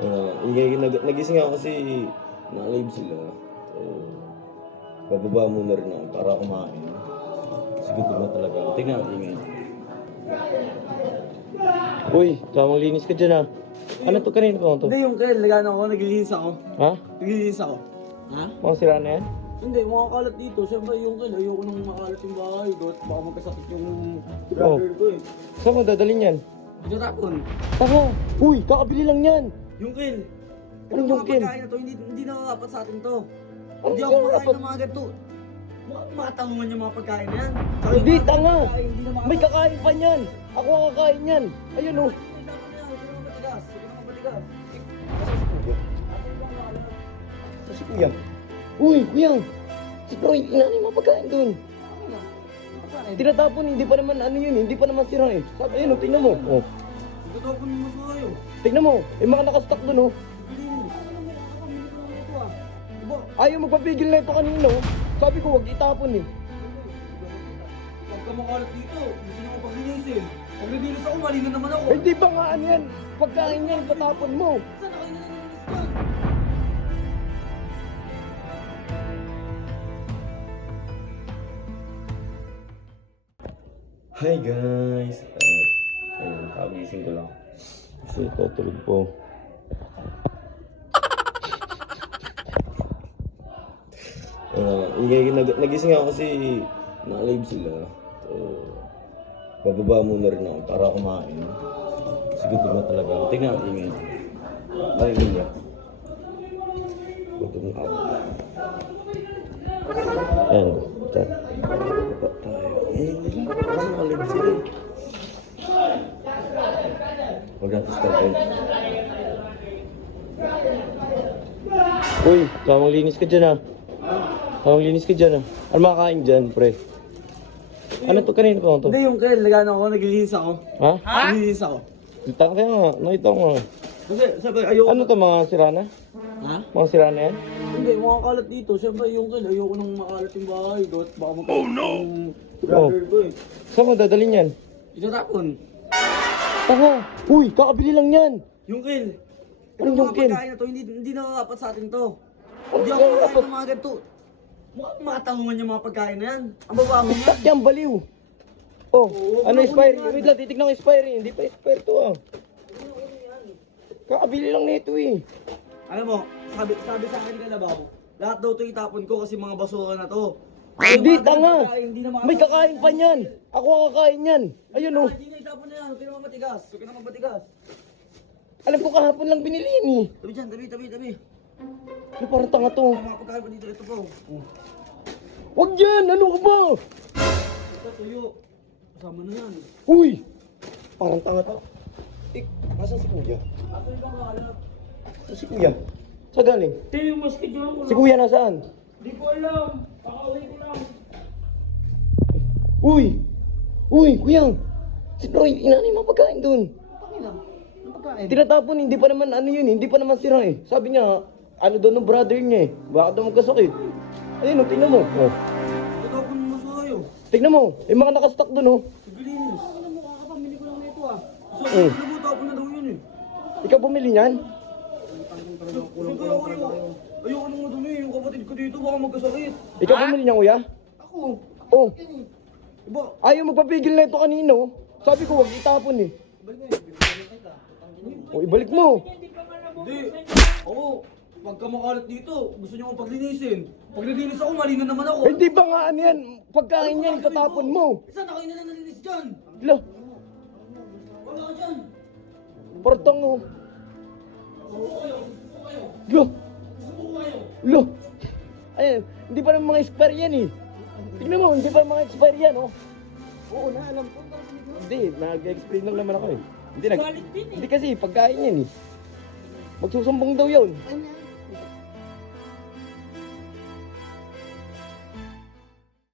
Nagising ako kasi na-live sila. So, bababa muna rin ako para kumain. Kasi gutom na talaga. Tingnan ang ingay. Uy, tamang linis ka dyan ah. Ano to kanina pa to? Hindi, yung kail, nagano ako, naglilinis ako. Ha? Naglilinis ako. Ha? Mga sira na yan? Hindi, makakalat dito. Siyempre, yung kail, ayoko nang makalat yung bahay. Baka magkasakit yung Oh. brother ko eh. Saan mo dadalhin yan? Tinatapon. Tama! Uy, kakabili lang yan! Yung kail. Anong yung mga kail? pagkain na to, hindi na dapat sa atin to. Ano Hindi yung ako makain dapat? ng mga ganito. Matangungan yung mga pagkain na yan. Hindi, tanga! Hindi na May kakain pa niyan! Ako ang kakain yan! Ayun oh! Si Kuya. Uy, Kuya! Si Troy, inanay mo pagkain dun. Tinatapon, hindi pa naman ano yun, hindi pa naman sira eh. Sabi, ayun oh, tingnan mo. Oh. Tutapon mo sa kayo. Tingnan mo, yung mga nakastock dun oh. Ayaw magpapigil na ito kanino. Sabi ko, wag itapon eh. Pag ka makalat dito, gusto niyo ko paglinisin. Pag naglinis ako, mali na naman ako. Eh di ba nga ano yan? Pagkain yan, tatapon mo. Saan ako na nalinis ka? Hi guys! Ayun, kagising ko lang. Kasi tutulog po. Nagising ako kasi na-live sila. So, bababa muna rin ako para kumain. Kasi gutom na talaga. Tingnan ang ingay. Marinig niya. Gutom na ako. Ayan. Chat. Baba tayo. Parang naka-live sila. Huwag natin stopin. Uy, tamang linis ka dyan ah. Tamang linis ka dyan ah. Ano makakain dyan, pre? Ano to kanina pa to? Hindi, yung kail, nagano ako, naglilinis ako. Ha? Naglilinis ako. Kita kaya nga, nakita ko nga. Kasi, sabi, ayoko. Ano to mga sirana? Ha? Mga sirana yan? Hindi, makakalat dito. Siyempre, yung kail, ayoko nang makalat yung bahay. Baka magkasakit yung brother ko eh. Saan mo dadalhin yan? Tinatapon. Tanga! Uy, kakabili lang yan! Yung kail. Anong yung mga kail? pagkain na to, hindi na dapat sa atin to. Ano Hindi ako yung makain dapat? ng mga ganito. Matangungan yung mga pagkain na yan. Ang baba mo Stak yan. yan, baliw! Oh, Oo, ano wala expire? ko yan. Wait lang, titignan ko expire eh. Hindi pa expire to ah. Kakabili lang nito eh. Alam mo, sabi sa akin ni Kalabaw, lahat daw ito itapon ko kasi mga basura na to. Hindi, Mga tanga! pagkain, hindi na May kakain pa niyan! Ako ang kakain yan! Ayun oh! Hindi na itapon na yan, huwag ka naman matigas. Huwag ka naman matigas. Alam ko kahapon lang binili yun eh. Tabi dyan, tabi. Ano parang tanga to? Ang mga pagkain pa dito, ito po. Wag yan! Ano ka ba? Ito, tuyo. Kasama na yan. Uy! Parang tanga to. Nasaan si Kuya? Aso yung kakalat. Nasaan si Kuya? Saan galing? Ito yung mas kidyohan ko Si Kuya nasaan? Di ko alam. Pakauwi ko lang. Uy! Uy, Kuya! Si Troy, inanay mo pagkain dun. Pakina. Ano pagkain? Tinatapon, hindi pa naman ano yun, hindi pa naman sira eh. Sabi niya, ano daw ng brother niya eh. Baka daw magkasakit. Ayun oh, tingnan mo. Oh. Tutapon mo sa kayo. Tingnan mo, yung mga nakastock dun oh. Sibilinis. Ano mo, kakapamili ko lang na ito ah. So, Eh. nagutapon na daw yun eh. Ikaw bumili niyan? Siyempre ako yun. Ayoko nang madumi. Yung kapatid ko dito baka magkasakit. Ikaw bumili niyan, Kuya? Ako. Oh, Iba. ayaw magpapigil na ito kanino. Sabi ko, wag itapon eh. O, ibalik mo. Hindi. Ako. Pagka makalat dito, gusto niyo akong paglinisin. Pag naglinis ako, mali na naman ako. Hindi ba nga ano yan? Pagkain yan, itatapon mo. Saan na kayo na nalinis dyan? Lo, Wala ka dyan. partang oh. Lo. Lo. Ayun, hindi pa naman mga expire yan eh. Tignan mo, hindi pa mga expire yan oh. Oo na, alam ko. Hindi, nag-explain lang naman ako eh. Hindi kasi pagkain yan eh. Magsusumbong daw yun. Ano